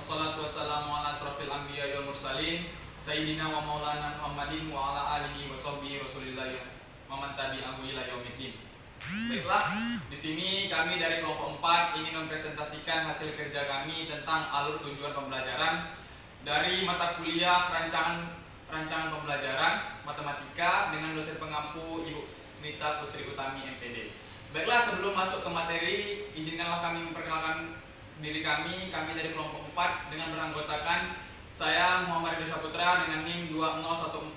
Wassalatu wassalamu ala asrafil anbiya wal mursalin Sayyidina wa maulana Muhammadin wa ala alihi wa sahbihi rasulillah wa man tabi'ahu ila yaumiddin. Baiklah, di sini kami dari kelompok 4 ingin mempresentasikan hasil kerja kami tentang alur tujuan pembelajaran dari mata kuliah rancangan pembelajaran matematika dengan dosen pengampu Ibu Nita Putri Utami MPD. Baiklah, sebelum masuk ke materi, izinkanlah kami memperkenalkan diri kami dari kelompok 4 dengan beranggotakan saya Muhammad Ridho Saputra dengan NIM 201404026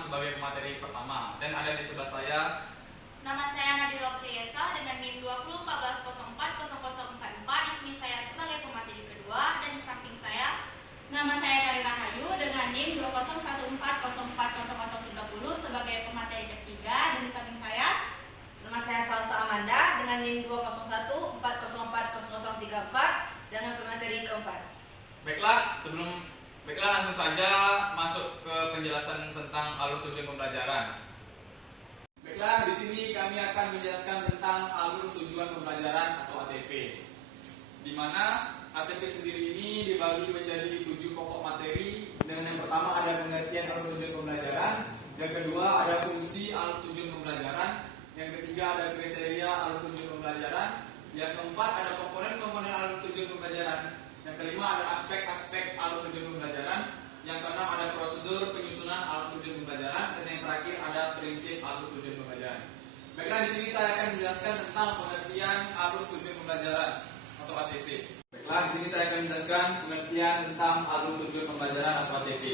sebagai pemateri pertama, dan ada di sebelah saya nama saya Nadila Oktayesa dengan NIM 2014040044. Di sini saya sebagai pemateri kedua, dan di samping saya nama saya Dari Rahayu dengan NIM 201404030 sebagai pemateri ketiga, dan di samping saya nama saya Salsa Amanda dengan NIM 201404034 dengan pemateri keempat. Baiklah, langsung saja masuk ke penjelasan tentang alur tujuan pembelajaran. Baiklah, di sini kami akan menjelaskan tentang alur tujuan pembelajaran atau ATP. Di mana ATP sendiri ini dibagi menjadi 7 pokok materi. Dengan yang pertama ada pengertian alur tujuan pembelajaran, yang kedua ada fungsi alur tujuan pembelajaran, yang ketiga ada kriteria alur tujuan pembelajaran, yang keempat ada komponen-komponen alur tujuan pembelajaran, yang kelima ada aspek-aspek alur tujuan pembelajaran, yang keenam ada prosedur penyusunan alur tujuan pembelajaran, dan yang terakhir ada prinsip alur tujuan pembelajaran. Baiklah, di sini saya akan menjelaskan tentang pengertian alur tujuan pembelajaran atau ATP. Baiklah, di sini saya akan menjelaskan pengertian tentang alur tujuan pembelajaran atau ATP.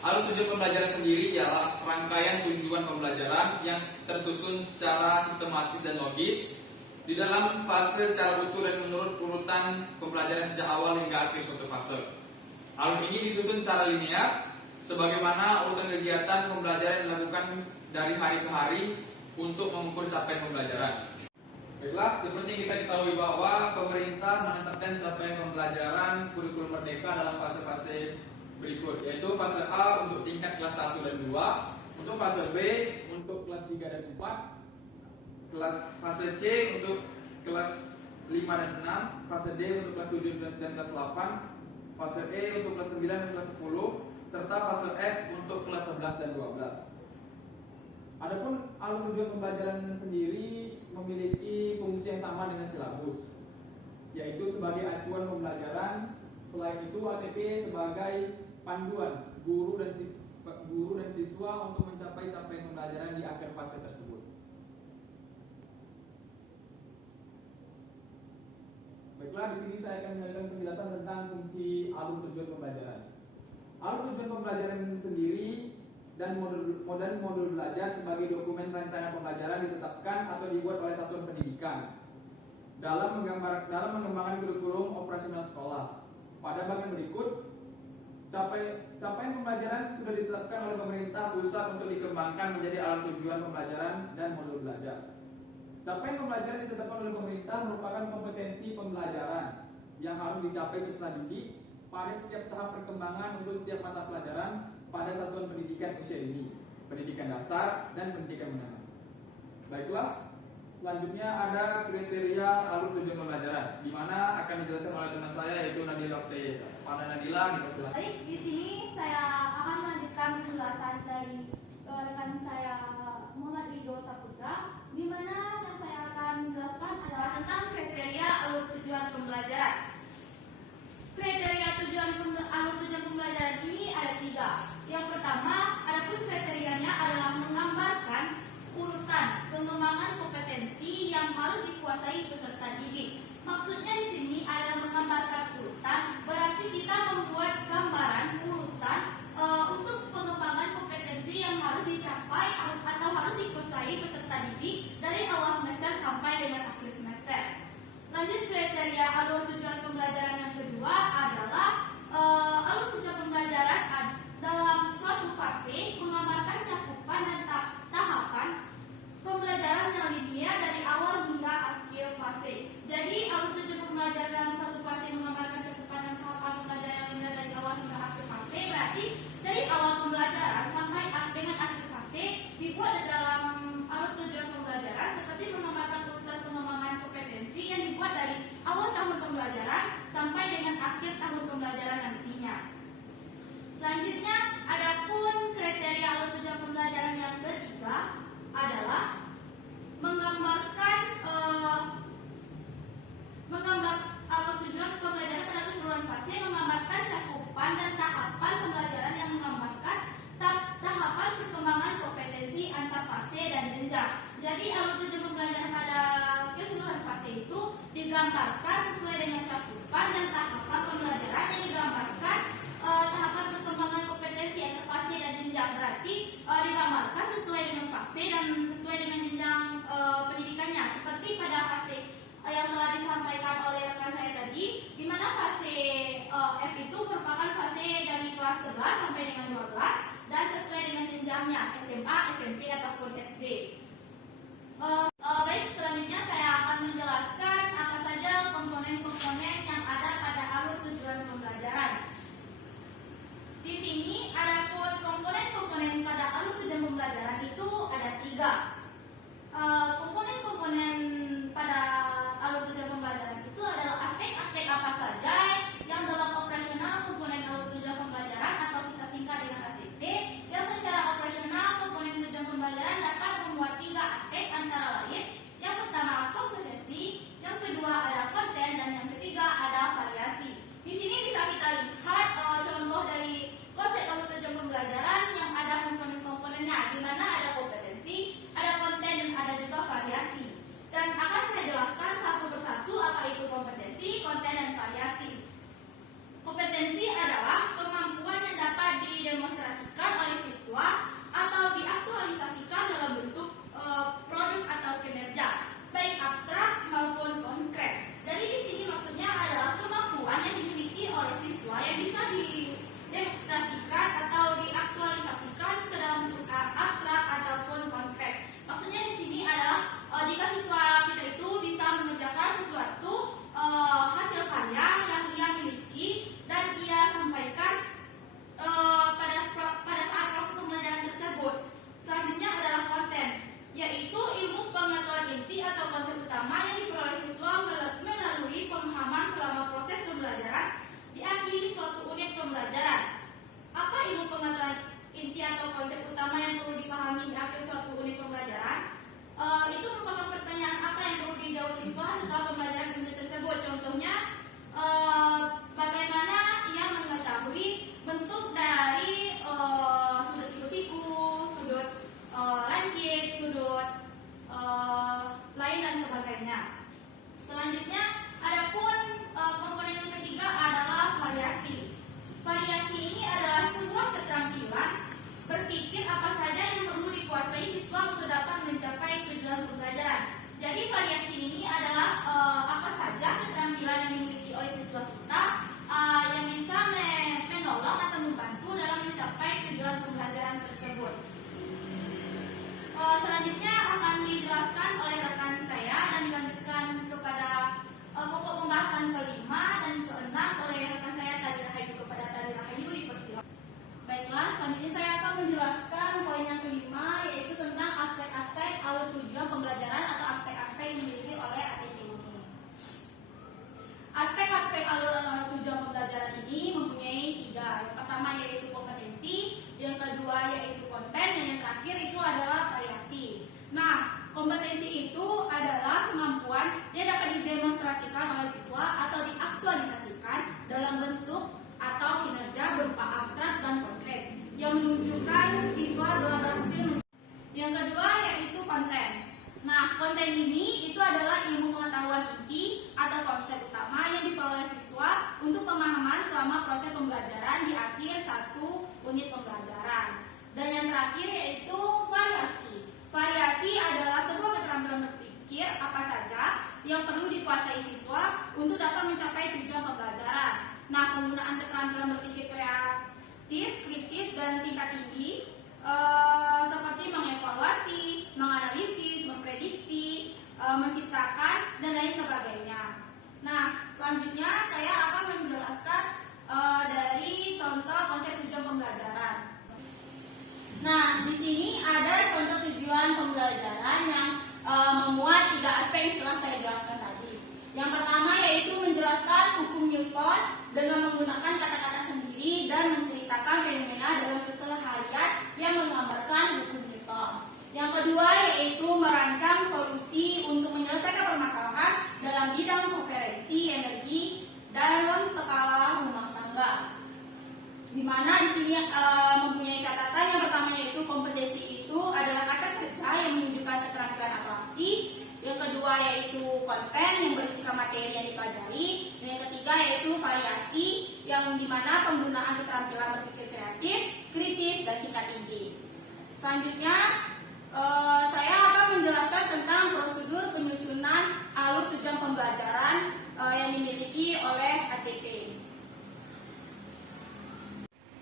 Alur tujuan pembelajaran sendiri ialah rangkaian tujuan pembelajaran yang tersusun secara sistematis dan logis di dalam fase secara utuh dan menurut urutan pembelajaran sejak awal hingga akhir suatu fase. Alur ini disusun secara linear sebagaimana urutan kegiatan pembelajaran dilakukan dari hari ke hari untuk mengukur capaian pembelajaran. Baiklah, seperti kita ketahui bahwa pemerintah menetapkan capaian pembelajaran kurikulum merdeka dalam fase-fase berikut, yaitu fase A untuk tingkat kelas 1 dan 2, untuk fase B untuk kelas 3 dan 4, fase C untuk kelas 5 dan 6, fase D untuk kelas 7 dan kelas 8, fase E untuk kelas 9 dan kelas 10, serta fase F untuk kelas 11 dan 12. Adapun alur tujuan pembelajaran sendiri memiliki fungsi yang sama dengan silabus, yaitu sebagai acuan pembelajaran. Selain itu, ATP sebagai panduan guru dan siswa untuk mencapai capaian pembelajaran di akhir fase tersebut. Baiklah, di sini saya akan memberikan penjelasan tentang fungsi alur tujuan pembelajaran. Alur tujuan pembelajaran sendiri dan modul belajar sebagai dokumen rancangan pembelajaran ditetapkan atau dibuat oleh satuan pendidikan dalam mengembangkan kurikulum operasional sekolah. Pada bagian berikut, capaian pembelajaran sudah ditetapkan oleh pemerintah pusat untuk dikembangkan menjadi alur tujuan pembelajaran dan modul belajar. Capaian pembelajaran ditetapkan oleh pemerintah merupakan kompetensi pembelajaran yang harus dicapai peserta didik pada setiap tahap perkembangan untuk setiap mata pelajaran pada satuan pendidikan usia dini, pendidikan dasar, dan pendidikan menengah. Baiklah, selanjutnya ada kriteria alur tujuan pembelajaran, di mana akan dijelaskan oleh teman saya yaitu Nadila Oktayesa. Pada Nadila, dipersilakan. Baik, di sini saya akan melanjutkan penjelasan dari rekan saya Muhammad Ridho Saputra, di mana yang saya akan menjelaskan adalah tentang kriteria alur tujuan pembelajaran. Kriteria alur tujuan pembelajaran ini ada 3. Yang pertama, adapun kriterianya adalah menggambarkan urutan pengembangan kompetensi yang harus dikuasai peserta didik. Maksudnya di sini adalah menggambarkan urutan, berarti kita membuat gambaran urutan untuk pengembangan kompetensi yang harus dicapai atau harus dikuasai peserta didik dari awal semester sampai dengan akhir semester. Lanjut, kriteria alur tujuan pembelajaran yang kedua adalah alur tujuan pembelajaran dalam suatu fase menggambarkan cakupan dan tahapan pembelajaran yang linear dari awal hingga akhir fase. Jadi alur tujuan pembelajaran dalam suatu fase menggambarkan cakupan dan tahapan pembelajaran yang linear dari awal hingga akhir fase, berarti dari awal pembelajaran sampai dengan akhir fase dibuat dalam alur tujuan pembelajaran seperti menggambarkan urutan pengembangan kompetensi yang dibuat dari awal tahun pembelajaran sampai dengan Jadi alur tujuan pembelajaran pada keseluruhan fase itu digambarkan sesuai dengan cakupan dan tahapan pembelajaran yang digambarkan. Tahapan perkembangan kompetensi atau fase dan jenjang berarti digambarkan sesuai dengan fase dan sesuai dengan jenjang pendidikannya. Seperti pada fase yang telah disampaikan oleh rekan saya tadi, di mana fase F itu merupakan fase dari kelas 11 sampai dengan 12 dan sesuai dengan jenjangnya SMA, SMP ataupun SD. Baik, selanjutnya saya akan menjelaskan apa saja komponen-komponen yang ada pada alur tujuan pembelajaran. Di sini adapun komponen-komponen pada alur tujuan pembelajaran itu ada 3. Komponen-komponen pada alur tujuan pembelajaran itu adalah aspek-aspek apa saja yang dalam operasional komponen alur tujuan pembelajaran atau kita singkat dengan ATP, yang secara operasional komponen tujuan pembelajaran dapat memuat 3 aspek antara lain. Yang pertama kompetensi, yang kedua ada konten, dan yang ketiga ada variasi. Di sini bisa kita lihat contoh dari konsep alur tujuan pembelajaran yang ada komponen-komponennya, di mana ada kompetensi, ada konten, dan ada juga variasi. Dan akan saya jelaskan satu persatu apa itu kompetensi, konten, dan variasi. Kompetensi adalah kemampuan yang dapat didemonstrasikan oleh siswa atau diaktualisasikan dalam bentuk produk atau kinerja, baik abstrak maupun konkret. Jadi di sini maksudnya adalah kemampuan yang dimiliki oleh siswa yang bisa didemonstrasikan atau diaktualisasikan ke dalam bentuk abstrak ataupun konkret. Maksudnya di sini adalah jika siswa kita itu bisa mengerjakan sesuatu hasil karya yang ia miliki dan ia sampaikan pada saat proses pembelajaran tersebut. Selanjutnya adalah konten, yaitu ilmu pengetahuan inti atau konsep utama yang diperoleh siswa melalui pemahaman selama proses pembelajaran diakhiri suatu unit pembelajaran. Apa ilmu pengetahuan inti atau konsep utama yang perlu dipahami di akhir suatu unit pembelajaran? Itu merupakan pertanyaan apa yang perlu dijawab siswa setelah pembelajaran unit tersebut. Contohnya, bagaimana ia mengetahui bentuk dari sudut siku-siku, sudut lancip, sudut lain dan sebagainya. Selanjutnya, adapun komponen yang ketiga adalah variasi. Variasi ini adalah sebuah keterampilan berpikir apa saja yang perlu dikuasai siswa untuk dapat mencapai tujuan pembelajaran. Jadi variasi ini adalah apa saja keterampilan yang dimiliki oleh siswa kita yang bisa menolong atau membantu dalam mencapai tujuan pembelajaran tersebut. Selanjutnya akan dijelaskan oleh rekan saya dan dilanjutkan kepada pokok pembahasan kelima dan keenam oleh rekan saya Tari Rahayu. Kepada Tari Rahayu dipersilakan. Baiklah, selanjutnya saya akan menjelaskan poin yang kelima, yaitu tentang aspek-aspek alur tujuan pembelajaran atau aspek-aspek yang dimiliki oleh ATP ini. Aspek-aspek alur tujuan pembelajaran ini mempunyai 3. Yang pertama yaitu kompetensi, yang kedua yaitu konten, dan yang terakhir itu adalah variasi. Nah, kompetensi itu adalah kemampuan yang dapat didemonstrasikan oleh siswa atau diaktualisasikan dalam bentuk atau kinerja berupa abstrak dan konkret yang menunjukkan siswa telah berhasil. Yang kedua yaitu konten. Nah, konten ini itu adalah ilmu pengetahuan inti atau konsep utama yang diperoleh siswa untuk pemahaman selama proses pembelajaran di akhir satu unit pembelajaran. Dan yang terakhir yaitu variasi. Variasi adalah sebuah keterampilan berpikir apa saja yang perlu dikuasai siswa untuk dapat mencapai tujuan pembelajaran. Nah, penggunaan keterampilan berpikir kreatif, kritis, dan tingkat tinggi seperti mengevaluasi, menganalisis, memprediksi, menciptakan, dan lain sebagainya. Nah, selanjutnya saya akan menjelaskan dari contoh konsep tujuan pembelajaran. Nah, di sini ada contoh tujuan pembelajaran yang memuat 3 aspek yang telah saya jelaskan tadi. Yang pertama yaitu menjelaskan hukum Newton dengan menggunakan kata-kata sendiri dan menceritakan fenomena dalam keseharian yang menggambarkan hukum Newton. Yang kedua yaitu merancang solusi untuk menyelesaikan permasalahan dalam bidang konferensi energi dalam skala rumah tangga. Di mana di sini mempunyai catatan yang pertama yaitu kompetensi itu adalah kata kerja yang menunjukkan keterampilan yaitu konten yang berisikan materi yang dipelajari, dan yang ketiga yaitu variasi yang dimana penggunaan keterampilan berpikir kreatif, kritis, dan tingkat tinggi. Selanjutnya saya akan menjelaskan tentang prosedur penyusunan alur tujuan pembelajaran yang dimiliki oleh ATP.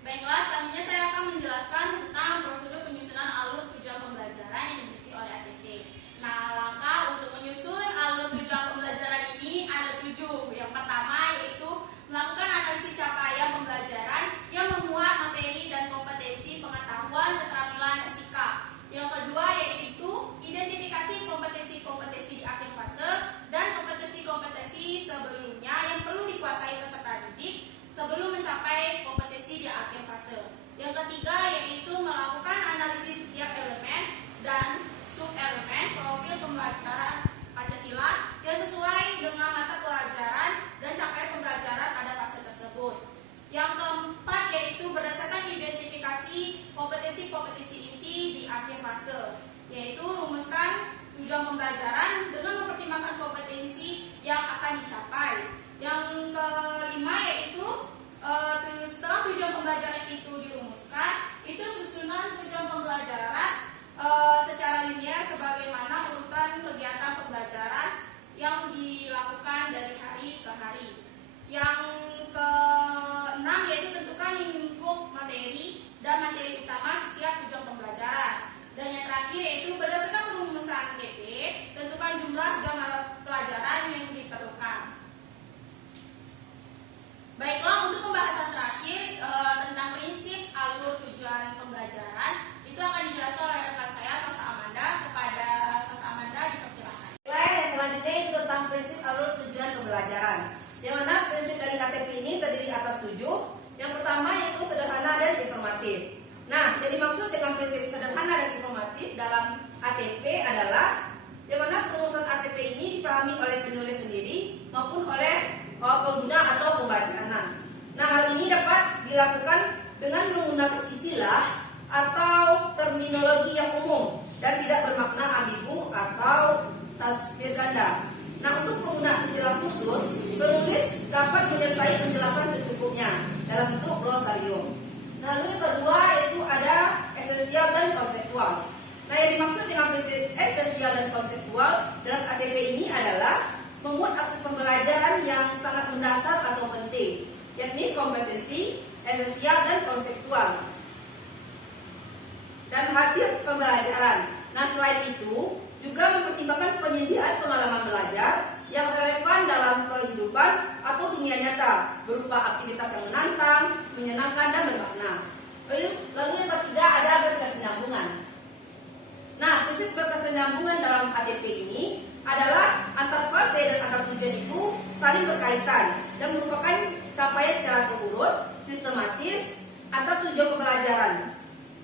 Baiklah, selanjutnya saya akan menjelaskan tentang prosedur penyusunan alur tujuan pembelajaran yang dimiliki oleh ATP. Nah, langkah untuk menyusun alur tujuan pembelajaran ini ada 7. Yang pertama yaitu melakukan analisis capaian pembelajaran yang memuat materi dan kompetensi pengetahuan, keterampilan, dan sikap. Yang kedua yaitu identifikasi kompetensi-kompetensi di akhir fase dan kompetensi-kompetensi sebelumnya yang perlu dikuasai peserta didik sebelum mencapai kompetensi di akhir fase. Yang ketiga yaitu melakukan analisis setiap elemen dan sub-elemen profil pembelajaran Pancasila yang sesuai dengan mata pelajaran dan capaian pembelajaran pada fase tersebut. Yang keempat yaitu berdasarkan identifikasi kompetensi-kompetensi inti di akhir fase, yaitu rumuskan tujuan pembelajaran dengan mempertimbangkan kompetensi yang akan dicapai. Yang kelima yaitu setelah tujuan pembelajaran itu dirumuskan, itu susunan tujuan pembelajaran secara linear sebagaimana urutan kegiatan pembelajaran yang dilakukan dari hari ke hari. Yang keenam yaitu tentukan lingkup materi dan materi utama setiap tujuan pembelajaran. Dan yang terakhir yaitu berdasarkan perumusan TP, tentukan jumlah jam pelajaran yang diperlukan. Baiklah, untuk pembahasan terakhir tentang prinsip alur tujuan pembelajaran itu akan dijelaskan oleh rekan saya Salsa Amanda. Kepada Salsa Amanda dipersilakan. Yang selanjutnya itu tentang prinsip alur tujuan pembelajaran. Yang mana prinsip dari ATP ini terdiri atas 7. Yang pertama yaitu sederhana dan informatif. Nah, yang dimaksud dengan prinsip sederhana dan informatif dalam ATP adalah yang mana perumusan ATP ini dipahami oleh penulis sendiri maupun oleh pengguna atau pembaca. Nah, hal ini dapat dilakukan dengan menggunakan istilah atau terminologi yang umum dan tidak bermakna ambigu atau tasbir ganda. Nah, untuk penggunaan istilah khusus, penulis dapat menyertai penjelasan secukupnya dalam bentuk glosarium. Lalu yang kedua yaitu ada esensial dan konseptual. Nah, yang dimaksud dengan prinsip esensial dan konseptual dalam ATP ini adalah memuat aspek pembelajaran yang sangat mendasar atau penting, yakni kompetensi, esensial dan konseptual, dan hasil pembelajaran. Nah, selain itu juga mempertimbangkan penyediaan pengalaman belajar yang relevan dalam kehidupan atau dunia nyata berupa aktivitas yang menantang, menyenangkan dan bermakna. Lalu yang ketiga ada berkesinambungan. Nah, prinsip berkesinambungan dalam ATP ini adalah antar fase dan antar tujuan itu saling berkaitan dan merupakan capaian secara terurut, sistematis antar tujuan pembelajaran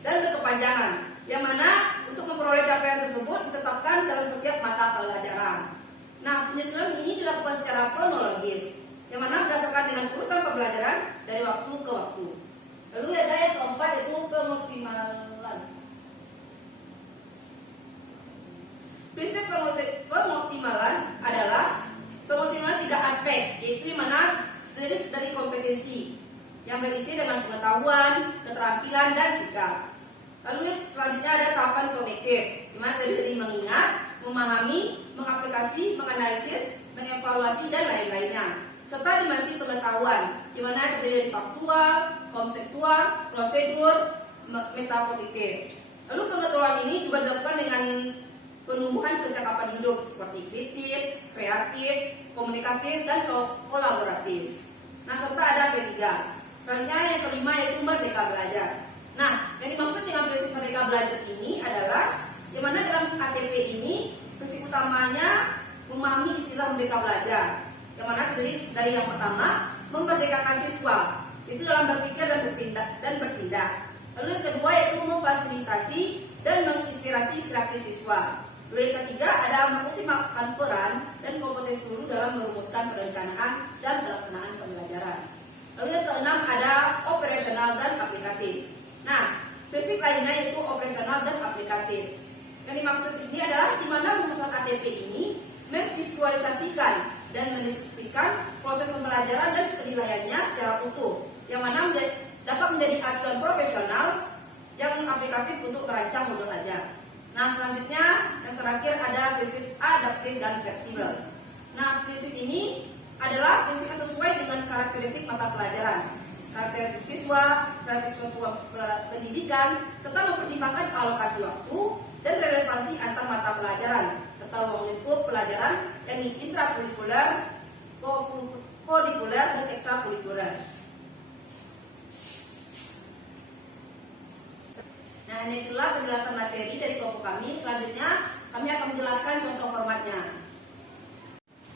dan berkepanjangan, yang mana untuk memperoleh capaian tersebut ditetapkan dalam setiap mata pelajaran. Nah, penyusunan ini dilakukan secara kronologis, yang mana berdasarkan dengan urutan pembelajaran dari waktu ke waktu. Lalu ada yang keempat yaitu pengoptimalan. Prinsip pengoptimalan adalah pengoptimalan 3 aspek, yaitu yang mana terdiri dari kompetensi yang berisi dengan pengetahuan, keterampilan, dan sikap. Lalu selanjutnya ada tahapan kognitif, di mana terdiri dari mengingat, memahami, mengaplikasi, menganalisis, mengevaluasi, dan lain-lainnya. Serta dimensi pengetahuan, di mana terdiri dari faktual, konseptual, prosedur, metakognitif. Lalu pengetahuan ini juga dilakukan dengan penumbuhan percakapan hidup seperti kritis, kreatif, komunikatif, dan kolaboratif. Nah, serta ada P3. Selanjutnya yang kelima yaitu merdeka belajar. Nah, yang dimaksud dengan prinsip merdeka belajar ini adalah di mana dalam ATP ini prinsip utamanya memahami istilah merdeka belajar, yang mana terdiri dari yang pertama memerdekakan siswa, itu dalam berpikir dan bertindak. Lalu yang kedua yaitu memfasilitasi dan menginspirasi kreatif siswa. Lalu yang ketiga ada mengoptimalkan peran dan kompetensi guru dalam merumuskan perencanaan dan pelaksanaan pembelajaran. Lalu yang keenam ada operasional dan aplikatif. Nah, prinsip lainnya yaitu operasional dan aplikatif. Yang dimaksud di sini adalah di mana rumusan ATP ini memvisualisasikan dan mendeskripsikan proses pembelajaran dan penilaiannya secara utuh, yang mana dapat menjadi acuan profesional yang aplikatif untuk merancang modul ajar. Nah, selanjutnya yang terakhir ada prinsip adaptif dan fleksibel. Nah, prinsip ini adalah prinsip yang sesuai dengan karakteristik mata pelajaran, karakteristik siswa, karakteristik pendidikan, serta mempertimbangkan alokasi waktu dan relevansi antar mata pelajaran, serta ruang lingkup pelajaran yang intrakurikuler, kodikuler, dan ekstrakurikuler. Nah, ini itulah penjelasan materi dari kelompok kami. Selanjutnya, kami akan menjelaskan contoh formatnya.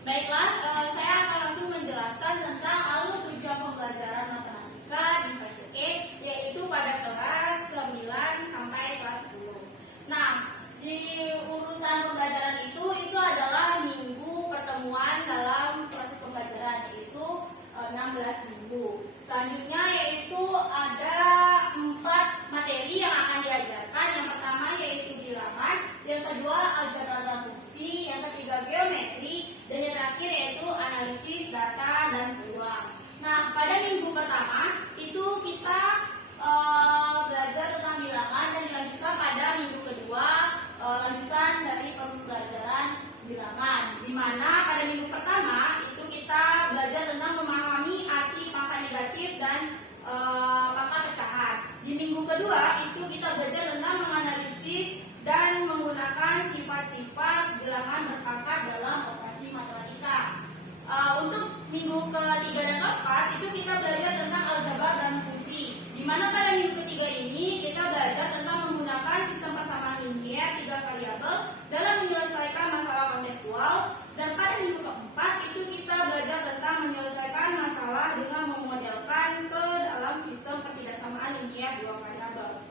Baiklah, saya akan langsung menjelaskan tentang alur tujuan pembelajaran matematika di fase E, yaitu pada kelas 9 sampai kelas 10. Nah, di urutan pembelajaran itu adalah minggu pertemuan dalam proses pembelajaran, yaitu 16 minggu. Selanjutnya yaitu ada 4 materi yang akan diajarkan. Yang pertama yaitu bilangan, yang kedua aljabar dan fungsi, yang ketiga geometri, dan yang terakhir yaitu analisis data dan peluang. Nah, pada minggu pertama itu kita belajar tentang bilangan dan dilanjutkan pada minggu kedua lanjutan dari pembelajaran bilangan, di mana pada minggu pertama itu kita belajar tentang memahami arti pangkat negatif dan pangkat pecahan. Di minggu kedua itu kita belajar tentang menganalisis dan menggunakan sifat-sifat bilangan berpangkat dalam operasi matematika. Untuk minggu ketiga dan keempat itu kita belajar tentang aljabar dan fungsi, di mana pada minggu ketiga ini kita belajar tentang menggunakan sistem persamaan linier 3 variabel dalam menyelesaikan masalah kontekstual, dan pada minggu keempat itu kita belajar tentang menyelesaikan masalah dengan memodelkan ke dalam sistem ketidaksamaan linier 2 variabel.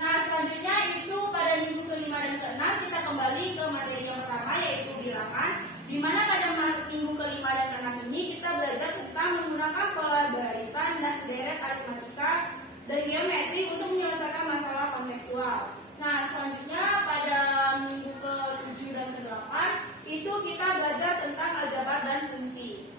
Nah, selanjutnya itu pada minggu kelima dan keenam kita kembali ke materi yang pertama yaitu bilangan, di mana pada minggu kelima dan keenam ini kita belajar tentang menggunakan pola barisan dan deret aritmatika dan geometri untuk menyelesaikan masalah kontekstual. Nah, selanjutnya pada minggu ke-7 dan ke-8 itu kita belajar tentang aljabar dan fungsi.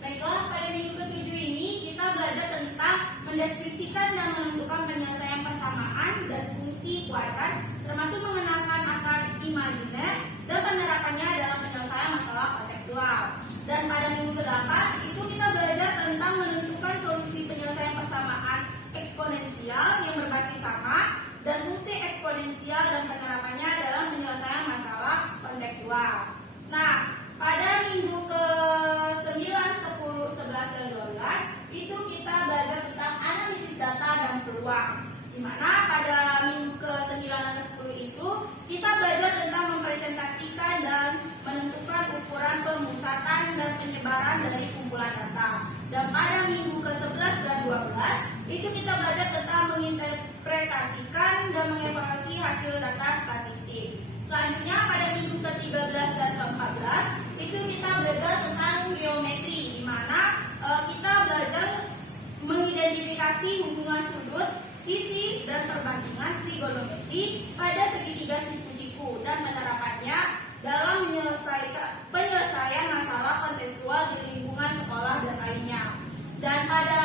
Baiklah, pada minggu ke-7 ini kita belajar tentang mendeskripsikan dan menentukan penyelesaian persamaan dan fungsi kuadrat, termasuk mengenalkan akar imajiner dan penerapannya dalam penyelesaian masalah kontekstual. Dan pada minggu ke-8 itu kita belajar tentang menentukan solusi penyelesaian persamaan eksponensial yang berbasis sama dan fungsi eksponensial dan penerapannya dalam penyelesaian masalah kontekstual. Nah, pada minggu ke-9, 10, 11, dan 12 itu kita belajar tentang analisis data dan peluang, di mana pada minggu ke-9 dan ke-10 itu kita belajar tentang mempresentasikan dan menentukan ukuran pemusatan dan penyebaran dari kumpulan data. Dan pada minggu ke-11 dan 12 itu kita belajar tentang menginterpretasikan dan mengevaluasi hasil data statistik. Selanjutnya pada minggu ke-13 dan ke-14 itu kita belajar tentang geometri, di mana kita belajar mengidentifikasi hubungan sudut, sisi, dan perbandingan trigonometri pada segitiga siku-siku dan penerapannya dalam penyelesaian masalah kontekstual di lingkungan sekolah dan lainnya. Dan pada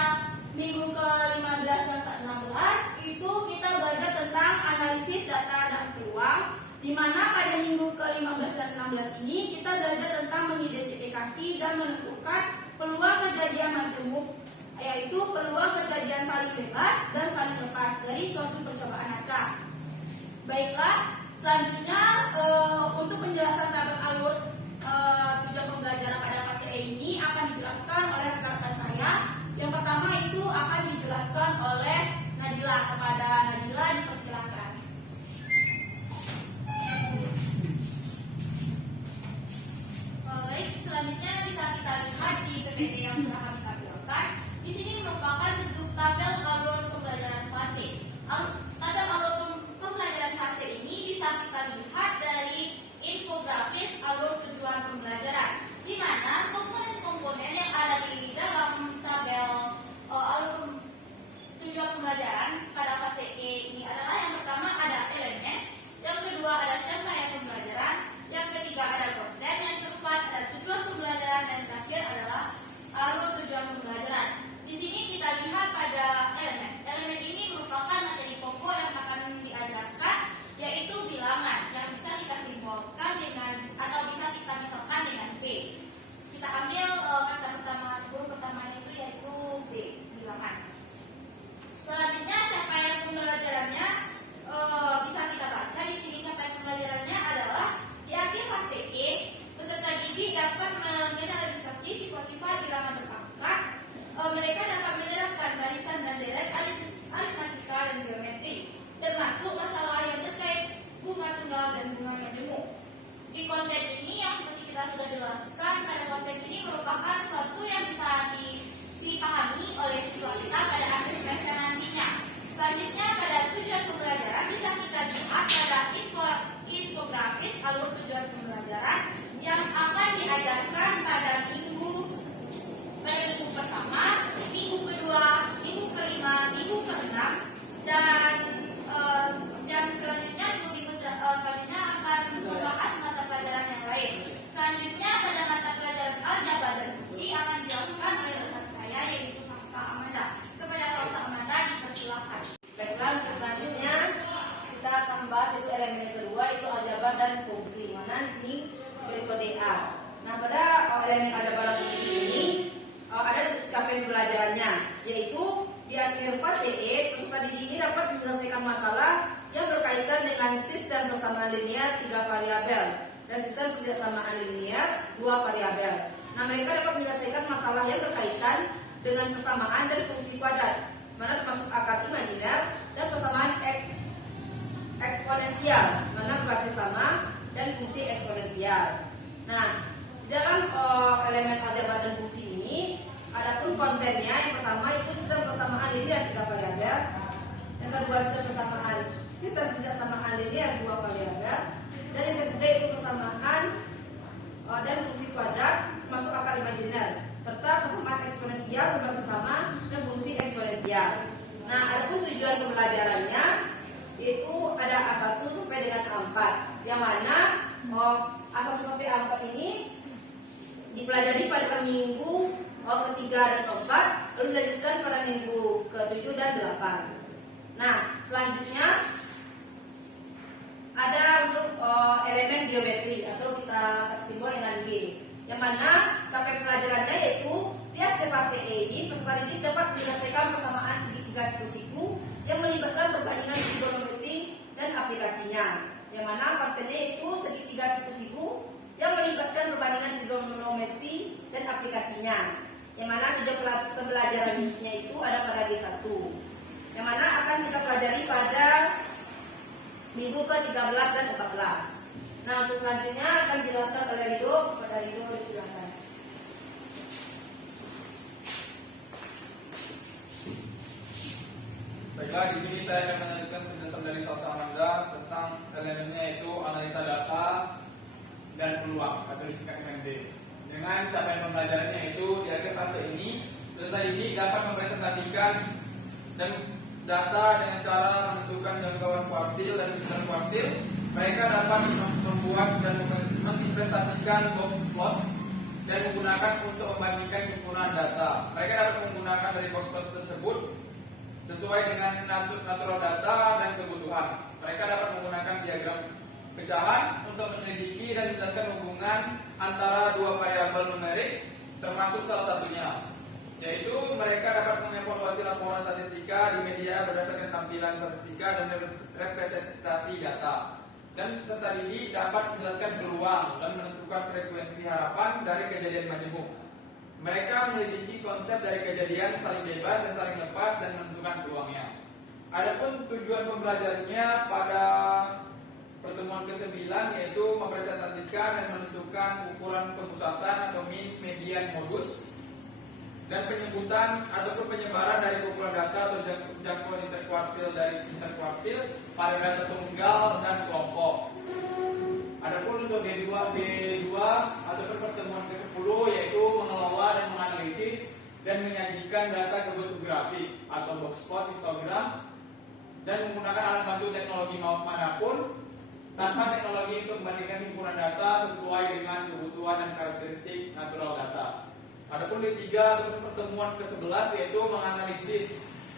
minggu ke-15 dan ke-16 itu kita belajar tentang analisis data dan peluang, di mana pada minggu ke-15 dan 16 ini kita belajar tentang mengidentifikasi dan menentukan peluang kejadian majemuk, yaitu peluang kejadian saling bebas dan saling lepas dari suatu percobaan acak. Baiklah, selanjutnya untuk penjelasan tentang alur tujuan pembelajaran pada fase E ini akan dijelaskan oleh rekan-rekan saya. Yang pertama itu akan dijelaskan oleh Nadila. Kepada Nadila dipersilakan. Baik, selanjutnya bisa kita lihat di PPT yang sudah kami tampilkan. Di sini merupakan bentuk tabel alur pembelajaran fase. Tabel alur pembelajaran fase ini bisa kita lihat dari infografis alur tujuan pembelajaran, di mana komponen-komponen yang ada di dalam tabel alur tujuan pembelajaran pada fase E ini adalah yang pertama ada elemen, yang kedua ada capaian pembelajaran, yang ketiga ada berkode A. Nah, pada elemen aljabar dan fungsi ini ada capaian pembelajarannya, yaitu di akhir fase E, peserta didik ini dapat menyelesaikan masalah yang berkaitan dengan sistem persamaan linear 3 variabel dan sistem ketidaksamaan linear 2 variabel. Nah, mereka dapat menyelesaikan masalah yang berkaitan dengan persamaan dari fungsi kuadrat, mana termasuk akar imajiner, dan persamaan eksponensial, mana berbasis sama dan fungsi eksponensial. Nah, di dalam elemen aljabar dan fungsi ini, adapun kontennya yang pertama itu sistem persamaan linear 3 variabel, yang kedua sistem ketidaksamaan linear 2 variabel, dan yang ketiga itu persamaan dan fungsi kuadrat masuk akar imajiner, serta persamaan eksponensial berbasis sama dan fungsi eksponensial. Nah, adapun tujuan pembelajarannya itu ada A1 sampai dengan A4, yang mana A1 sampai A4 ini dipelajari pada minggu ketiga dan keempat, lalu dilanjutkan pada minggu ke-7 dan 8. Nah, selanjutnya ada untuk elemen geometri atau kita simbol dengan G, yang mana capaian pelajarannya yaitu di akhir fase E ini peserta didik dapat menyelesaikan persamaan segitiga siku-siku yang melibatkan perbandingan trigonometri dan aplikasinya, yang mana kontennya itu segitiga siku-siku yang melibatkan perbandingan trigonometri dan aplikasinya, yang mana tujuan pembelajarannya itu ada pada G1, yang mana akan kita pelajari pada minggu ke-13 dan 14. Nah, untuk selanjutnya akan dijelaskan oleh Rido. Kepada Rido, silakan. Baiklah, di sini saya akan melanjutkan penjelasan dari Salsamanda tentang elemennya yaitu analisa data dan peluang atau disingkat MMD. Dengan capaian pembelajarannya yaitu di akhir fase ini, peserta didik dapat mempresentasikan dan data dengan cara menentukan jangkauan kuartil dan hitungan kuartil. Mereka dapat membuat dan menginvestasikan box plot dan menggunakan untuk membandingkan himpunan data. Mereka dapat menggunakan dari box plot tersebut sesuai dengan natural data dan kebutuhan. Mereka dapat menggunakan diagram pecahan untuk menyelidiki dan menjelaskan hubungan antara dua variabel numerik, termasuk salah satunya, yaitu mereka dapat mengevaluasi laporan statistika di media berdasarkan tampilan statistika dan representasi data. Dan peserta didik dapat menjelaskan peluang dan menentukan frekuensi harapan dari kejadian majemuk. Mereka menyelidiki konsep dari kejadian saling bebas dan saling lepas dan menentukan peluangnya. Adapun tujuan pembelajarannya pada pertemuan ke-9 yaitu mempresentasikan dan menentukan ukuran pemusatan atau median modus dan penyebutan ataupun penyebaran dari kumpulan data atau jangkauan interkuartil dari interkuartil pada data tunggal dan kelompok. Adapun untuk D2 ataupun pertemuan ke-10 yaitu mengelola dan menganalisis dan menyajikan data kebentuk grafik atau box plot, histogram, dan menggunakan alat bantu teknologi manapun tanpa teknologi untuk membandingkan himpunan data sesuai dengan kebutuhan dan karakteristik natural data. Adapun D3 ataupun pertemuan ke-11 yaitu menganalisis,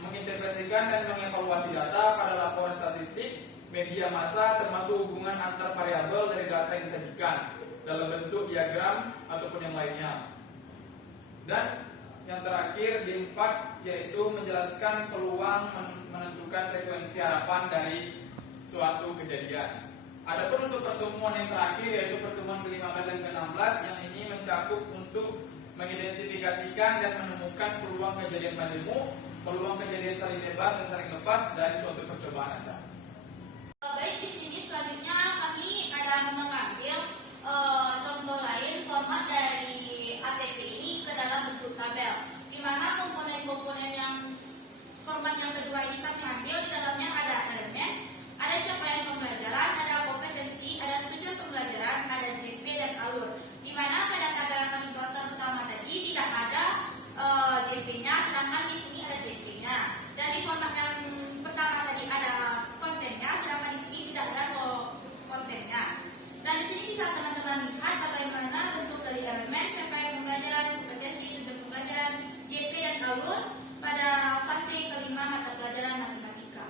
menginterpretasikan dan mengevaluasi data pada laporan statistik media massa termasuk hubungan antar variabel dari data yang disajikan dalam bentuk diagram ataupun yang lainnya. Dan yang terakhir D4 yaitu menjelaskan peluang menentukan frekuensi harapan dari suatu kejadian. Adapun untuk pertemuan yang terakhir yaitu pertemuan ke-15 dan ke-16 yang ini mencakup untuk mengidentifikasikan dan menemukan peluang kejadian majemuk, peluang kejadian saling bebas dan saling lepas dari suatu percobaan aja. Baik, di sini selanjutnya kami akan mengambil contoh lain format dari ATP ini ke dalam bentuk tabel, di mana komponen-komponen yang format yang kedua ini kami ambil di dalamnya ada elemen, ada capaian pembelajaran, ada kompetensi, ada tujuan pembelajaran, ada JP dan alur. Di mana pada tabel yang kami bahas pertama tadi tidak ada JP-nya, sedangkan di sini ada JP-nya. Dan di format yang pertama tadi ada kontennya, sedangkan di sini tidak ada kontennya. Dan di sini bisa teman-teman lihat bagaimana bentuk dari elemen, capaian pembelajaran, kompetensi, tujuan pembelajaran, JP dan alur pada fase kelima mata pelajaran matematika.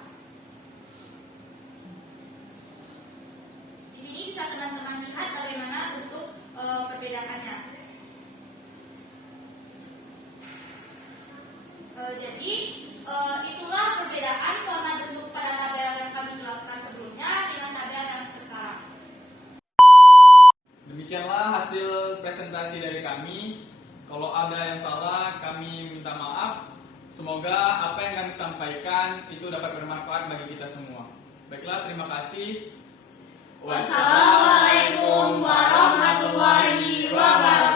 Di sini bisa teman-teman lihat bagaimana bentuk Jadi itulah perbedaan format bentuk pada tabel yang kami jelaskan sebelumnya dengan tabel yang sekarang. Demikianlah hasil presentasi dari kami. Kalau ada yang salah, kami minta maaf. Semoga apa yang kami sampaikan itu dapat bermanfaat bagi kita semua. Baiklah, terima kasih. Wassalamualaikum warahmatullahi wabarakatuh.